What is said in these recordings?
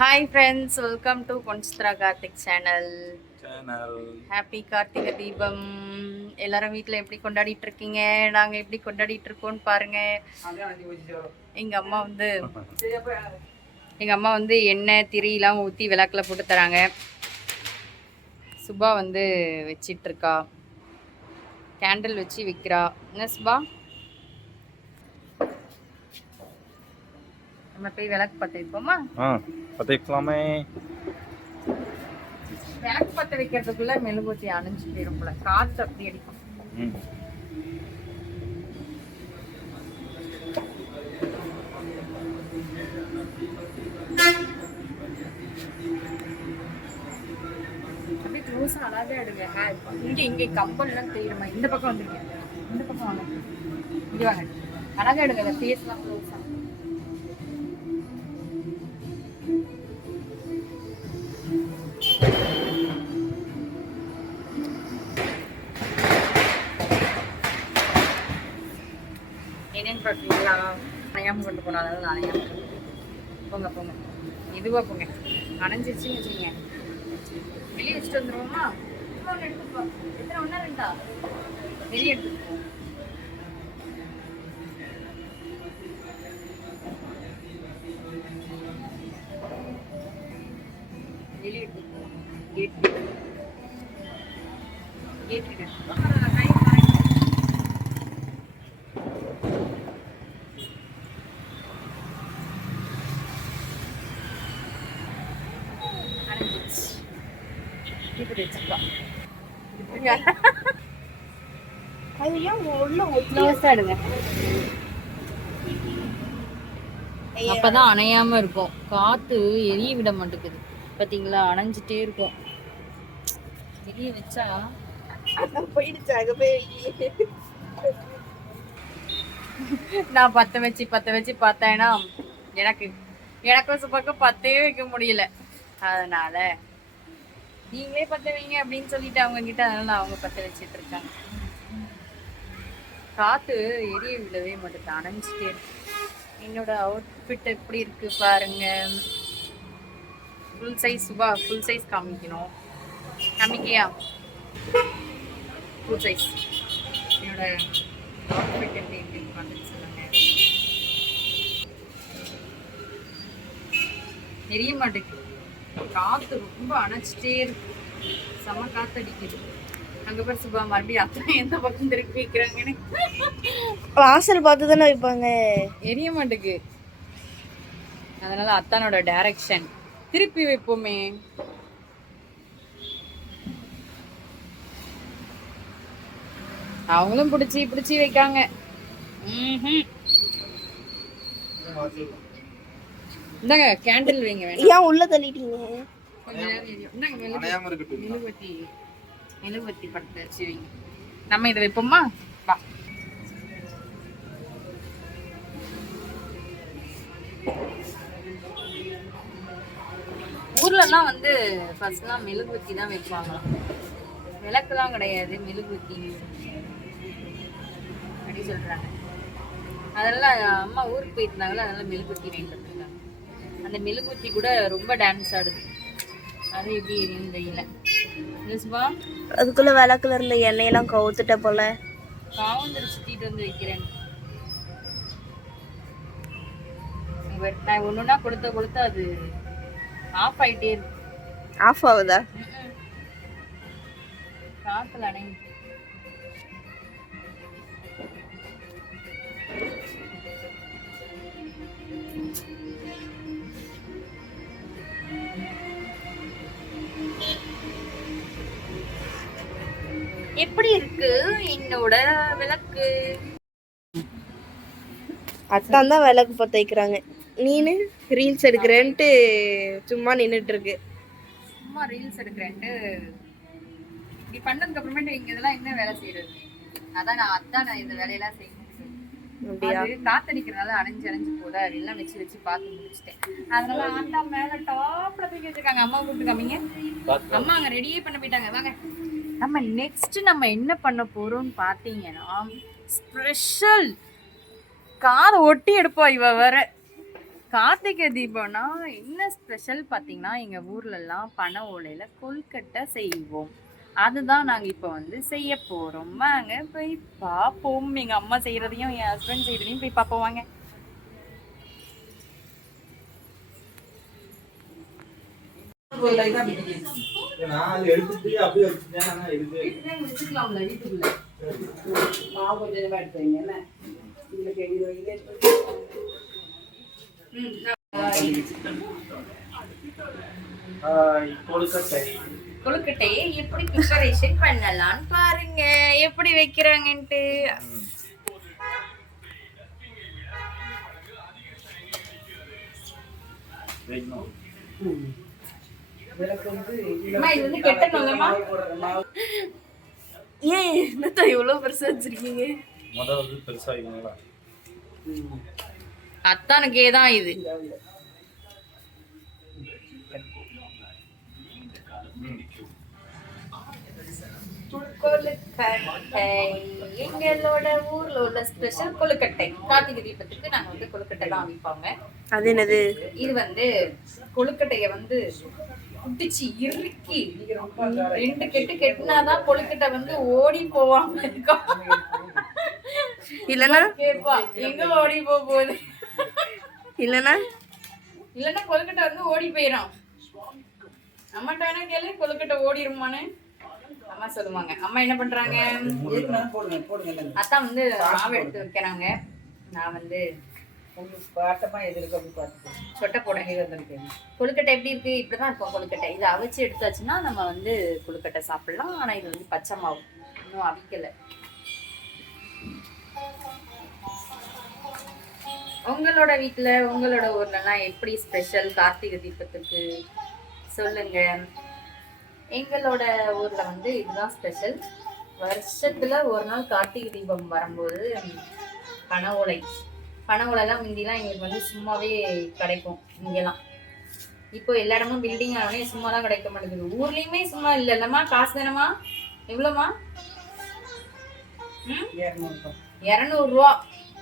Hi friends, welcome to Ponchitra Karthik channel. Happy Karthigai Deepam. எல்லாரும் வீட்டில் எப்படி கொண்டாடிட்டு இருக்கீங்க? நாங்கள் எப்படி கொண்டாடிட்டு இருக்கோம்னு பாருங்க. எங்கள் அம்மா வந்து எண்ணெய் திரியெல்லாம் ஊற்றி விளக்கில் போட்டு தராங்க. சுபா வந்து வச்சிட்டு இருக்கா, கேண்டில் வச்சு வைக்கிறா. என்ன சுபா? நம்ம போய் விளக்கு பற்ற வைப்போமா? பற்ற வைக்கலாமே. விளக்கு பற்ற வைக்கிறதுக்குள்ள மெழுகுவர்த்தி அணைஞ்சு போயிடும் போல, காற்று அப்படி அடிக்கும். அப்படியே க்ளோஸா அழகா எடுங்க. இங்கே கம்பல்லாம் தெரியுமா? இந்த பக்கம் வந்துருங்க, இந்த பக்கம் வாங்க, இங்க வாங்க. அழகா எடுங்க, ஃபேஸ்லாம் க்ளோஸா. என்னன்னு பார்த்தீங்களா? அணையாமல் கொண்டு போனாலும் அணையாமல் போங்க போங்க, இதுவாக போங்க. அணைஞ்சிருச்சுன்னு வச்சுக்கோங்க, வெளியே வச்சுட்டு வந்துடுவோமா? ஒன்று எடுத்துப்போ. எத்தனை ஒன்றா ரெண்டா? வெளியே எடுத்துப்போம். வெளியே எடுத்துப்போம். கேட்டு அப்பதான் அணையாம இருக்கும். காத்து எரிய விட மாட்டேங்குது பாத்தீங்களா? அணைஞ்சிட்டே இருக்கும். வெளியே வச்சா நான் பத்த வச்சு பார்த்தேன்னா எனக்கும் சுப்பாக்கும் பத்தையே வைக்க முடியல. அதனால நீங்களே பத்த வைங்க அப்படின்னு சொல்லிட்டு அவங்க கிட்ட, அதனால அவங்க பத்த வச்சிட்டு இருக்காங்க. காத்து எரிய விடவே மாட்டேங்குது, அணைஞ்சிட்டே இருக்கு. என்னோட அவுட்ஃபிட் எப்படி இருக்கு பாருங்க. Full size Subha, full size காமிக்கணும். காமிக்கியா? ஃபுல் சைஸ் என்னோட அவுட்ஃபிட் எப்படி இருக்குன்னு பார்த்து சொல்லுங்க. தெரிய மாட்டேங்குது, காத்து ரொம்ப அணைச்சிட்டே இருக்கு, செம காத்து அடிக்குது. அங்க பேர் சுபா மறுபடியும் அத்தனை எந்த பக்கம் திருப்பி வைக்கிறாங்கன்னு. வாசல் பார்த்து தானே வைப்பாங்க, எரிய மாட்டேங்குது. அதனால அத்தானோட டைரக்ஷன் திருப்பி வைப்போமே. அவங்களும் பிடிச்சி வைக்காங்க. இந்தாங்க கேண்டில் வைங்க. ஏன் உள்ள தள்ளிட்டீங்க? மெழுகுவர்த்தி படத்தை வச்சு வைங்க. நம்ம இதை வைப்போமா? வா. ஊர்லலாம் வந்து ஃபர்ஸ்ட்லாம் மெழுகுவர்த்தி தான் வைப்பாங்களாம், விளக்குலாம் கிடையாது, மெழுகுவர்த்தி அப்படி சொல்றாங்க. அதெல்லாம் அம்மா ஊருக்கு போயிருந்தாங்களா, அதனால மெழுகுவர்த்தி வாங்கிட்டு இருக்காங்க. அந்த மெழுகுவர்த்தி கூட ரொம்ப டான்ஸ் ஆடுது, அது எப்படி எரியும் தெரியல. அதுக்குள்ள விளக்குல இருந்த எண்ணெயெல்லாம் கவுத்துட்ட போல. காவந்துருச்சு, தீட்டு வந்து வைக்கிறேன். நான் ஒண்ணுன்னா கொடுத்த அது ஆஃப் ஆயிட்டே இருக்கு. ஆஃப் ஆகுதா? காத்துல அணைங்க. எப்படி இருக்கு என்னோட விளக்கு? அத்தான் தான் விளக்கு பத்த வைக்கிறாங்க, நீனு ரீல்ஸ் எடுக்கிறேன்ட்டு சும்மா நின்றுட்டு இருக்கு. சும்மா ரீல்ஸ் எடுக்கிறேன்ட்டு இப்படி பண்ணதுக்கு அப்புறமேட்டு இங்க இதெல்லாம் என்ன வேலை செய்யறது? அதான் நான் இந்த வேலையெல்லாம் செய்யணும். காத்தடிக்கிறதுனால அணைஞ்சு போட எல்லாம் வச்சு பார்த்து முடிச்சுட்டேன். அதனால ஆட்டா மேல டாப்ல போய் வச்சிருக்காங்க. அம்மா கூப்பிட்டு காமிங்க. அம்மா அங்க ரெடியே பண்ண போயிட்டாங்க. வாங்க, நம்ம என்ன பண்ண போறோம்னு பாத்தீங்கன்னா, ஸ்பெஷல் காதை ஒட்டி எடுப்போம். இவ வேற கார்த்திகை தீபம்னா என்ன ஸ்பெஷல் பார்த்தீங்கன்னா எங்கள் ஊர்லலாம் பனை ஓலையில் கொழுக்கட்டை செய்வோம். அதுதான் நாங்கள் இப்போ வந்து செய்ய போகிறோம். வாங்க போய் பார்ப்போம். எங்கள் அம்மா செய்கிறதையும் என் ஹஸ்பண்ட் செய்கிறதையும் போய் பார்ப்போம் வாங்க. கொழுக்கட்டையை எப்படி ப்ரிப்பரேஷன் பண்ணலாம்னு பாருங்க, எப்படி வைக்கிறாங்கன்ட்டு. ஏன் என்னத்தா இவ்வளவு பெருசா வச்சிருக்கீங்க? அத்தானுக்கே தான் இது. கொழுக்கட்டை எங்களோட ஊர்ல உள்ள ஸ்பெஷல் கொழுக்கட்டை. கார்த்திகை தீபத்துக்கு நாங்க வந்து கொழுக்கட்டை தான் அவிப்பாங்க. அது என்னது? இது வந்து கொழுக்கட்டைய வந்து குட்டிச்சு இறுக்கி 2 கெட்டு கெட்டினாதான் கொழுக்கட்டை வந்து ஓடி போவாம இருக்கும். இல்லன்னா கேப்பா எங்க ஓடி போகுது, இல்லன்னா கொழுக்கட்டை வந்து ஓடி போயிடும். அம்மாட்ட என்ன கேளு, கொழுக்கட்டை ஓடிருமான்னு அம்மா சொல்லுவாங்க. அம்மா என்ன பண்றாங்க, அத்தான் வந்து மாவு எடுத்து வைக்கிறாங்க. நான் வந்து சொட்டை போட கொழுக்கட்டை எப்படி இருக்கு, இப்படிதான் இருக்கும் கொழுக்கட்டை. இதை அவிச்சு எடுத்தாச்சுன்னா நம்ம வந்து கொழுக்கட்டை சாப்பிடலாம். ஆனா இது வந்து பச்சை மாவு, இன்னும் அவிக்கல. உங்களோட வீட்டுல உங்களோட ஊர்லலாம் எப்படி ஸ்பெஷல் கார்த்திகை தீபத்துக்கு சொல்லுங்க. எங்களோட ஊர்ல வந்து இதுதான் ஸ்பெஷல். வருஷத்துல ஒரு நாள் கார்த்திகை தீபம் வரும்போது பனை ஓலைலாம் முந்திலாம் எங்களுக்கு வந்து சும்மாவே கிடைக்கும். இங்கெல்லாம் இப்போ எல்லா இடமும் பில்டிங் ஆனே சும்மாலாம் கிடைக்க மாட்டேங்குது. ஊர்லயுமே சும்மா இல்ல இல்லம்மா, காசு தானம்மா? எவ்வளோமா? 200 ரூபா.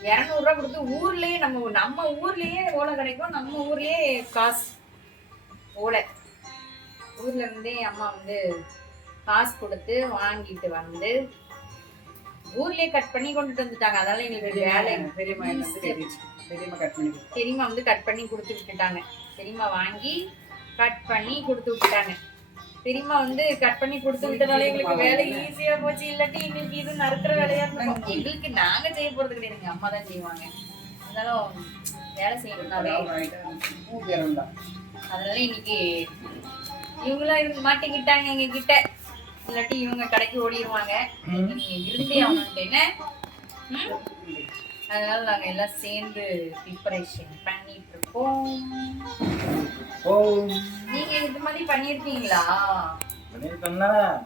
200 ரூபா கொடுத்து ஊர்லயே நம்ம ஊர்லயே ஓலை கிடைக்கும். நம்ம ஊர்லயே காசு ஓலை. ஊர்ல இருந்தே அம்மா வந்து காசு கொடுத்து வாங்கிட்டு வந்து ஊர்லயே கட் பண்ணி கொண்டுட்டு வந்துட்டாங்க. அதனால எங்களுக்கு வேலை. பெரியம்மா வந்து கட் பண்ணி கொடுத்து விட்டுட்டாங்க. பெரியம்மா வாங்கி கட் பண்ணி கொடுத்து விட்டுட்டாங்க. பெரியம்மா வந்து கட் பண்ணி கொடுத்து விட்டதால எங்களுக்கு வேலை ஈஸியா போச்சு. இல்லாட்டி எங்களுக்கு இது நறுக்கிற வேலையா இருக்கும். எங்களுக்கு நாங்க செய்ய போறது கிடையாது, எங்க அம்மா தான் செய்வாங்க. அதனால வேலை செய்யணும்னாலே அதனால இன்னைக்கு இவங்களாம் இருந்து மாட்டிக்கிட்டாங்க எங்க கிட்ட. இல்லாட்டி இவங்க கடைக்கு ஓடிடுவாங்க. நீங்க இருந்தே அவங்கன்னு. அதனால நாங்க எல்லாம் சேர்ந்து ப்ரிப்பரேஷன் பண்ணிட்டு இருக்கோம். நீங்க இது மாதிரி பண்ணிருக்கீங்களா?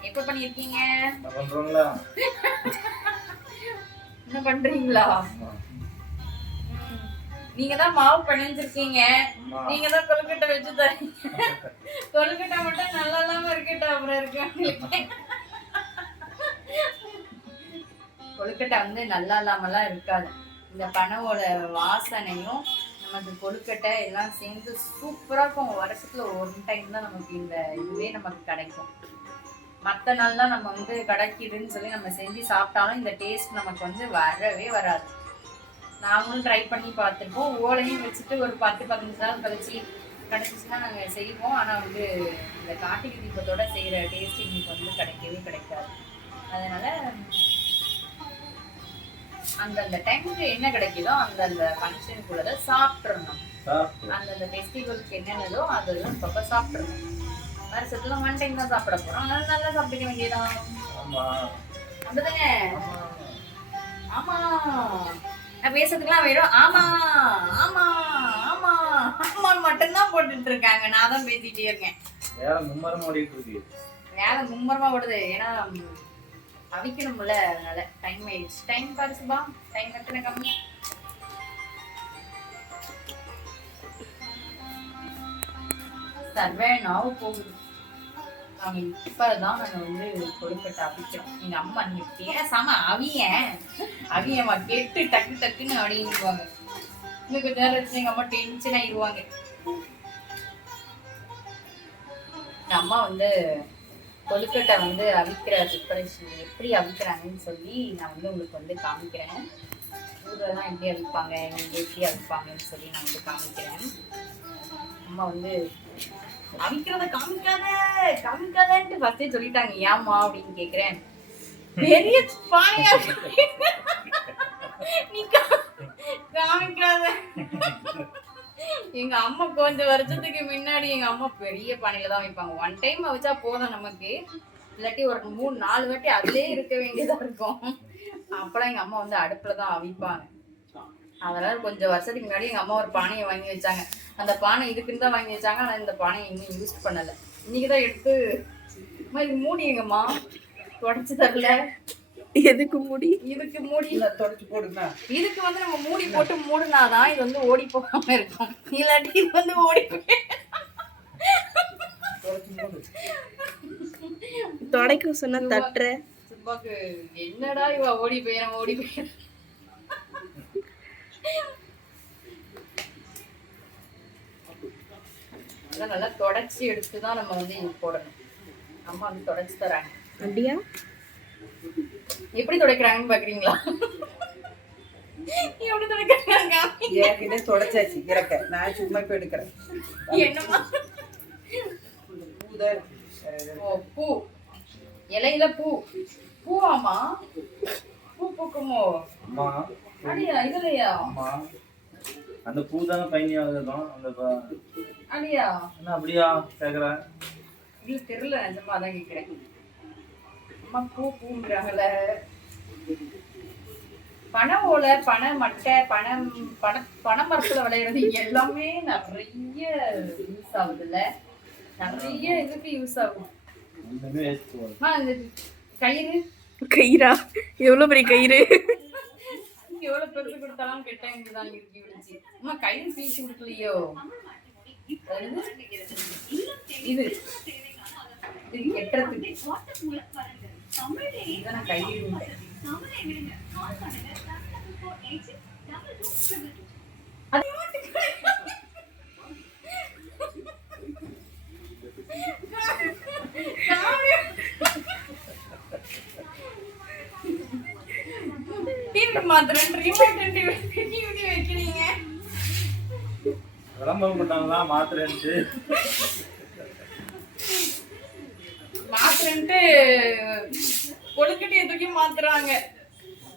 எப்ப பண்ணிருக்கீங்க? என்ன பண்றீங்களா? நீங்க தான் மாவு பிணைஞ்சிருக்கீங்க, நீங்க தான் கொழுக்கட்டை வச்சு தரீங்க. கொழுக்கட்டை மட்டும் நல்லா இல்லாம இருக்கட்டா அப்புறம் இருக்கு. கொழுக்கட்டை வந்து நல்லா இல்லாமலாம் இருக்காது. இந்த பனவோட வாசனையும் நமக்கு கொழுக்கட்டை எல்லாம் சேர்ந்து சூப்பரா இருக்கும். வருஷத்துல ஒரு டைம் தான் நமக்கு இந்த இதுவே நமக்கு கிடைக்கும். மற்ற நாள்லாம் நம்ம வந்து கிடைக்குதுன்னு சொல்லி நம்ம செஞ்சு சாப்பிட்டாலும் இந்த டேஸ்ட் நமக்கு வந்து வரவே வராது. நாங்களும் ட்ரை பண்ணி பார்த்துருப்போம். ஓலையும் வச்சுட்டு ஒரு 10-15 நாள் கழிச்சு கிடைச்சிச்சுன்னா நாங்கள் செய்வோம். ஆனால் வந்து இந்த கார்த்திகை தீபத்தோட செய்கிற டேஸ்ட் எங்களுக்கு வந்து கிடைக்கவே கிடைக்காது. அதனால அந்தந்த டைமுக்கு என்ன கிடைக்குதோ அந்தந்த ஃபங்க்ஷனுக்குள்ளதை சாப்பிட்றணும். அந்தந்த ஃபெஸ்டிவலுக்கு என்னென்னதோ அதெல்லாம் இப்போ சாப்பிட்றணும். வருஷத்துல 1 டைம் தான் சாப்பிட போகிறோம். அதனால நல்லா சாப்பிட்டுக்க வேண்டியதான். அப்படிதானே? ஆமா, நான் பேசுறதுக்குலாம் வெறும் ஆமா ஆமா ஆமா ஆமான்னு மட்டும்தான் போட்டுட்டு இருக்காங்க. நான் தான் பேசிட்டே இருக்கேன். வேலை மும்மரமா ஓடுது. ஏன்னா அவிக்கணும்ல, அதனால டைம் ஆயிடுச்சு. டைம் பாருசுபா, டைம் கட்டண கம்மி. சர்வே நாவு போகுது. அவங்க இப்பதான் நாங்கள் வந்து கொழுக்கட்டை அவிக்கிறோம். எங்க அம்மா நீங்க பேசாம அவியமா கெட்டு டக்கு டக்குன்னு அடிங்குவாங்க. இன்னும் கொஞ்ச நேரம் வச்சு எங்க அம்மா டென்ஷன் ஆயிடுவாங்க. எங்க அம்மா வந்து கொழுக்கட்டை வந்து அவிக்கிற ப்ரிப்பரேஷன் எப்படி அவிக்கிறாங்கன்னு சொல்லி நான் வந்து உங்களுக்கு வந்து காமிக்கிறேன். ஊரெல்லாம் எப்படி அவிப்பாங்க, இங்கே எப்படி அவிப்பாங்கன்னு சொல்லி நான் வந்து காமிக்கிறேன். அம்மா வந்து அவிக்கிறத காமிக்காதன்ட்டு ஃபர்ஸ்டே சொல்லிட்டாங்க. ஏம்மா அப்படின்னு கேட்குறேன். பெரிய பானையா நீ காமிக்காத. எங்க அம்மா கொஞ்சம் வருஷத்துக்கு முன்னாடி எங்க அம்மா பெரிய பானையில தான் வைப்பாங்க. ஒன் டைம் வச்சா போதும் நமக்கு, இல்லாட்டி ஒரு 3-4 வாட்டி அதுலயே இருக்க வேண்டியதா இருக்கும். அப்பெல்லாம் எங்க அம்மா வந்து அடுப்புல தான் அவிப்பாங்க. அதனால கொஞ்சம் வருஷத்துக்கு முன்னாடி எங்க அம்மா ஒரு பானையை வாங்கி வச்சாங்க. அந்த பானை இதுக்குன்னு தான் வாங்கி வச்சாங்க. ஆனா இந்த பானையை இன்னும் யூஸ் பண்ணல. இன்னைக்குதான் எடுத்து இது மூடி எங்கம்மா தொடச்சு தரல. எதுக்கு மூடி? இதுக்கு மூடி தொடச்சு போடுங்க. இதுக்கு வந்து நம்ம மூடி போட்டு மூடுனாதான் இது வந்து ஓடி போகாம இருக்கும். இல்லாட்டி இது வந்து ஓடி தொடக்க சொன்னா தட்டுற. சுப்பாக்கு என்னடா இவ ஓடி போயிடும். அதெல்லாம் நல்லா தொடச்சி எடுத்துதான் நம்ம வந்து இது போடணும். அம்மா வந்து தொடச்சு தராங்க. அப்படியா? எப்படி துடைக்கிறாங்கன்னு பாக்குறீங்களா? எப்படி துடைக்கிறாங்க? ஏற்கனவே தொடச்சாச்சு இறக்க. நான் சும்மா இப்ப எடுக்கிறேன். என்னமா பூதான் இருக்கு. ஓ, பூ இலையில பூவாமா? பூ பூக்குமோ? அம்மா அடியா இதுலையா? அம்மா அந்த பூ தானே பயணியாகும் அந்த அடியா என்ன அப்படியா கேக்குறேன்? இல்ல தெரியல, நிஜமா அதான் கேக்குறேன். அம்மா பூங்கிறாங்கல்ல. பனை ஓலை, பனை மட்டை, பனை மரத்துல விளையிறது எல்லாமே நிறைய யூஸ் ஆகுதுல்ல. நிறைய இதுக்கு யூஸ் ஆகும். இந்த கயிறா எவ்வளவு பெரிய கயிறு! எவ்வளவு பெருசு கொடுத்தாலும் கெட்ட இங்குதான் இருக்கு விழுச்சு. அம்மா கயிறு பீச்சு கொடுக்கலையோ? இது கெட்டுறதுக்கு இதான் கயிறு. விளம்பரம் பண்ணாங்களா மாத்திரன்ட்டு கொழுக்கட்டையை தூக்கி மாத்துறாங்க.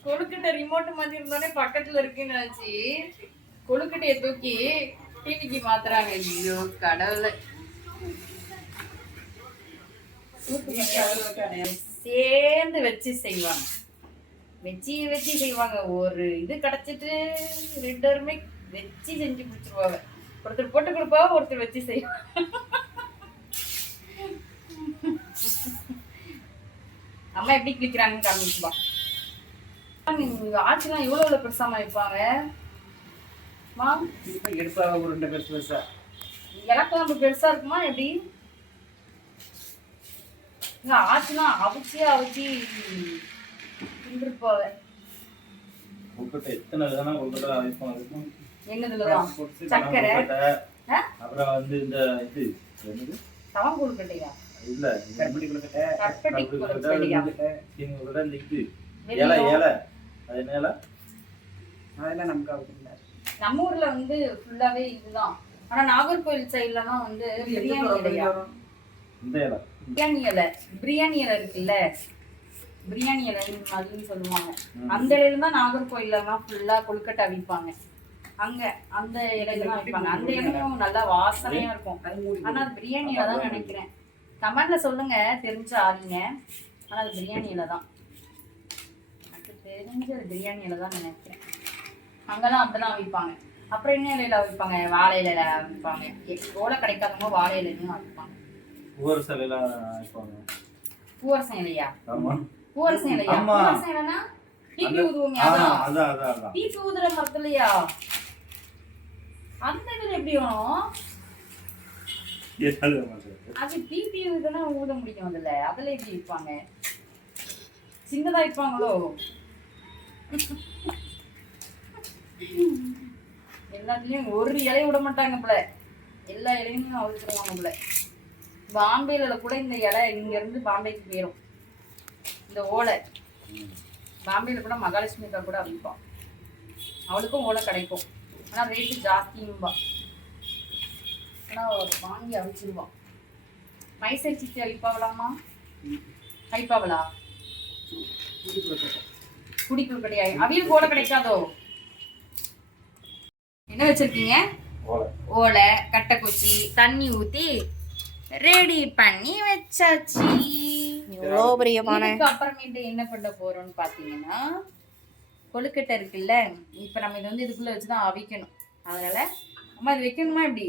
கொழுக்கட்டை ரிமோட் மாதிரி இருந்தோடனே பக்கத்துல இருக்குன்னு நினைச்சு கொழுக்கட்டையை தூக்கி டிவிக்கு மாத்துறாங்க. ஐயோ கடவுளை! சேர்ந்து வச்சு செய்வாங்க. வச்சு செய்வாங்க. ஒரு இது கிடைச்சிட்டு 2 பேருமே வச்சு செஞ்சு குடிச்சிருவாங்க. ஒருத்தர் போட்டு கொடுப்பா, ஒருத்தர் வச்சு செய்வாங்க. அம்மா எப்படி கிளிக்கிறாங்கன்னு காமிச்சுப்பா. ஆச்சுலாம் எவ்வளவு பெருசாம வைப்பாங்க. எடுப்பா உருண்டை பெருசா. எனக்கெல்லாம் அப்படி பெருசா இருக்குமா எப்படி? ஆச்சுனா அவிச்சு தின்றுப்பாவ. எத்தனை விதமான கொழுக்கட்டை வைப்பாங்க. என்னதுலதான் சக்கரை, அப்புறம் வந்து இந்த இது என்னது தவம் கொழுக்கட்டையா? இல்ல கருப்பட்டி கொழுக்கட்டை. கற்பட்டி கொழுக்கட்டையா? இந்த இது இலை அது மேல அதெல்லாம் நமக்கு அவசியம். நம்ம ஊர்ல வந்து ஃபுல்லாவே இதுதான். ஆனா நாகர்கோவில் சைட்ல தான் வந்து பிரியாணி இலையா? இந்த இலை பிரியாணி இலை இருக்குல்ல, பிரியாணி இலை மாதிரின்னு சொல்லுவாங்க. அந்த இலையில தான் நாகர்கோயில்ல தான் ஃபுல்லா கொழுக்கட்டை அவிப்பாங்க. அங்க அந்த இலையில தான் வைப்பாங்க. அந்த இலையும் நல்லா வாசனையா இருக்கும். ஆனா அது பிரியாணி இலை தான் நினைக்கிறேன். கமெண்ட்ல சொல்லுங்க தெரிஞ்ச ஆளுங்க. ஆனா அது பிரியாணி இலை தான். எனக்கு தெரிஞ்ச பிரியாணி இலை தான் நினைக்கிறேன். அங்கெல்லாம் அப்படிதான் வைப்பாங்க. அப்புறம் என்ன இலையில வைப்பாங்க? வாழை இலையில வைப்பாங்க. ஓலை கிடைக்காதவங்க வாழை இலையும் வைப்பாங்க. பூவரசம் இலையில வைப்பாங்க. பூவரசம் இலையா? ஆமா பூவரசம் இலையா? பூவரசம் இலைனா டீப்பி ஊதுவோமே அதான். டீப்பி ஊதுற மரத்துலயா? அந்த இதுல எப்படி வரும்? அது டீப்பி ஊதுனா ஊத முடியும். அதுல எப்படி வைப்பாங்க? சின்னதா வைப்பாங்களோ? எல்லாத்துலேயும் ஒரு இலையை விட மாட்டாங்க போல, எல்லா இலையுமே அவிச்சிருவாங்க போல. பாம்பேல கூட இந்த இலை இங்கேருந்து பாம்பேக்கு போயிடும். இந்த ஓலை பாம்பேல கூட மகாலட்சுமிக்கா கூட அவிப்பான், அவளுக்கும் ஓலை கிடைக்கும். ஆனால் ரேட்டு ஜாஸ்தியும்பா. ஆனால் வாங்கி அவிச்சிருவான். மைசூர் சித்தி அவிப்பாவலாமா? அவிப்பாவலா? குடிக்குள் கிடையாது, அவியல் ஓலை கிடைக்காதோ? என்ன வச்சிருக்கீங்க? ஓலை, கட்டைக்குச்சி, தண்ணி ஊற்றி ரெடி பண்ணி வச்சாச்சு. இவ்வளோ பெரிய பானை. அப்புறமேட்டு என்ன பண்ண போறோம்னு பாத்தீங்கன்னா, கொழுக்கட்டை இருக்குல்ல, இப்ப நம்ம இது வந்து இதுக்குள்ள வச்சுதான் அவிக்கணும். அதனால அம்மா இது வைக்கணுமா, இப்படி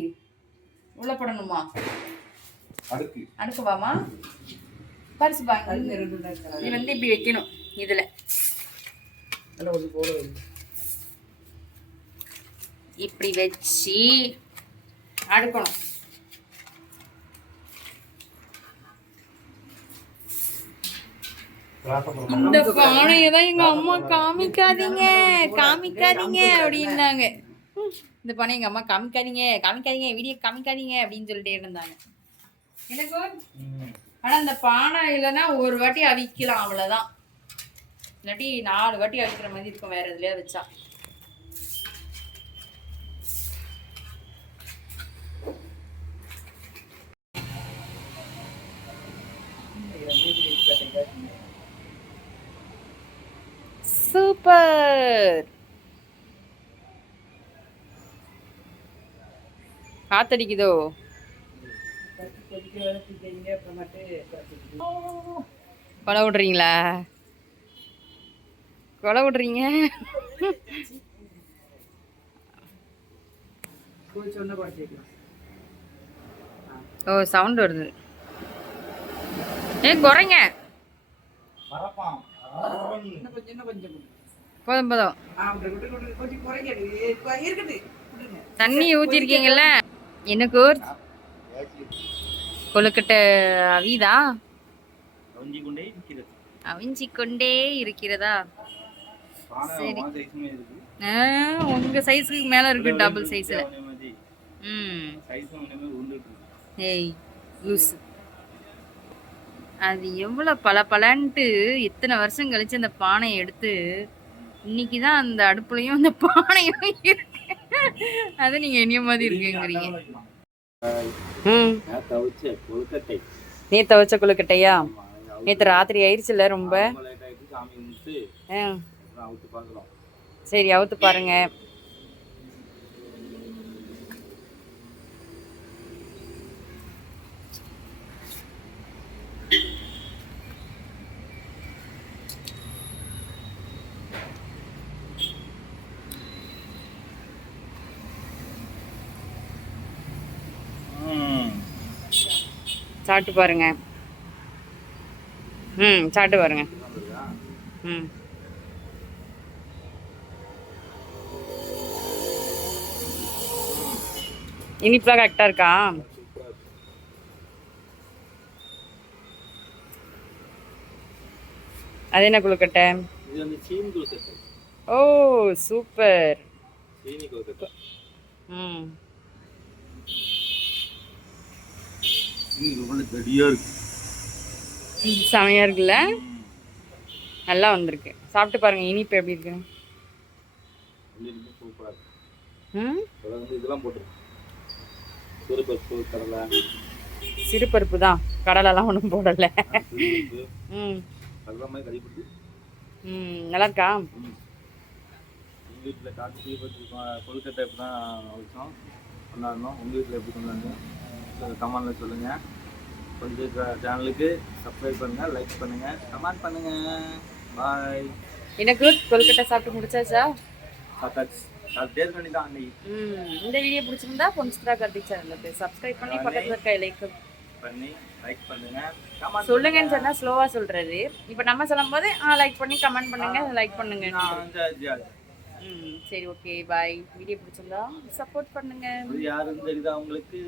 உள்ள போடணுமா? அடுக்குவாமா பரிசு பாங்க. இது வந்து இப்படி வைக்கணும். இதுல இப்படி வச்சு அடுக்கணும். இந்த பானையை தான் எங்க அம்மா காமிக்காதீங்க காமிக்காதீங்க அப்படின்னாங்க. இந்த பானை எங்க அம்மா காமிக்காதீங்க காமிக்காதீங்க, வீடியோ காமிக்காதீங்க அப்படின்னு சொல்லிட்டே இருந்தாங்க எனக்கு. ஆனா இந்த பானை இல்லைன்னா ஒரு வாட்டி அவிக்கலாம், அவ்வளவுதான். இல்லாட்டி 4 வாட்டி அவிக்கிற மாதிரி இருக்கும் வேற எதுலயா வச்சா. சூப்பர். காத்தடிக்குதோ? கொலை விடுறீங்களா? கொலை விடுறீங்க? ஓ சவுண்ட் வருது. குறைங்க. போதும் போதும். தண்ணி ஊற்றிருக்கீங்கல்ல. எனக்கு கொழுக்கட்டை அவிதா அவிஞ்சி கொண்டே இருக்கிறதா? சரி, உங்க சைஸுக்கு மேல இருக்கு, டபுள் சைஸ்ல. ஏய் லூசு. அது எவ்வளவு பலன்ட்டு இத்தனை வருஷம் கழிச்சு அந்த பானையை எடுத்து இன்னைக்குதான் அந்த அடுப்புலையும் அந்த பானையும் இருக்கு. அது நீங்க என்னைய மாதிரி இருக்குங்கிறீங்க. நேத்து வச்ச கொழுக்கட்டையா? நேத்து ராத்திரி ஆயிடுச்சுல்ல ரொம்ப. சரி அவுத்து பாருங்க. சாப்பிட்டு பாருங்க. சாப்பிட்டு பாருங்க. இனிப்புலாம் கரெக்டாக இருக்கா? அது என்ன கொழுக்கட்டை? ஓ சூப்பர். செமையா இருக்குல்ல, நல்லா வந்திருக்கு. சாப்பிட்டு பாருங்க இனிப்பு எப்படி இருக்கு. சிறுபருப்பு தான், கடலைலாம் ஒன்றும் போடல. நல்லா இருக்கா? வீட்டில் காட்டு கொழுக்கட்டை எப்படி தான் வச்சோம் கொண்டாடணும். உங்கள் வீட்டில் எப்படி கொண்டாடணும் கமெண்ட்ல சொல்லுங்கள். கொஞ்சம் சேனலுக்கு சப்ஸ்கிரைப் பண்ணுங்கள், லைக் பண்ணுங்கள், கமெண்ட் பண்ணுங்கள். பாய். எனக்கு கொழுக்கட்டை சாப்பிட்டு முடிச்சாச்சா? சாப்பிட்டாச்சு. சாப்பிட்டே பண்ணி தான் அன்னைக்கு. இந்த வீடியோ பிடிச்சிருந்தா பொன்சித்ரா கார்த்திக் சேனலுக்கு சப்ஸ்கிரைப் பண்ணி பக்கத்தில் இருக்க லைக் பண்ணி லைக் பண்ணுங்க, கமெண்ட் சொல்லுங்கன்னு சொன்னா ஸ்லோவா சொல்றது. இப்போ நம்ம சொல்லும்போது லைக் பண்ணி கமெண்ட் பண்ணுங்க, லைக் பண்ணுங்க. சரி ஓகே பாய். வீடியோ பிடிச்சிருந்தா சப்போர்ட் பண்ணுங்க. யாருன்னு தெரியுதா உங்களுக்கு?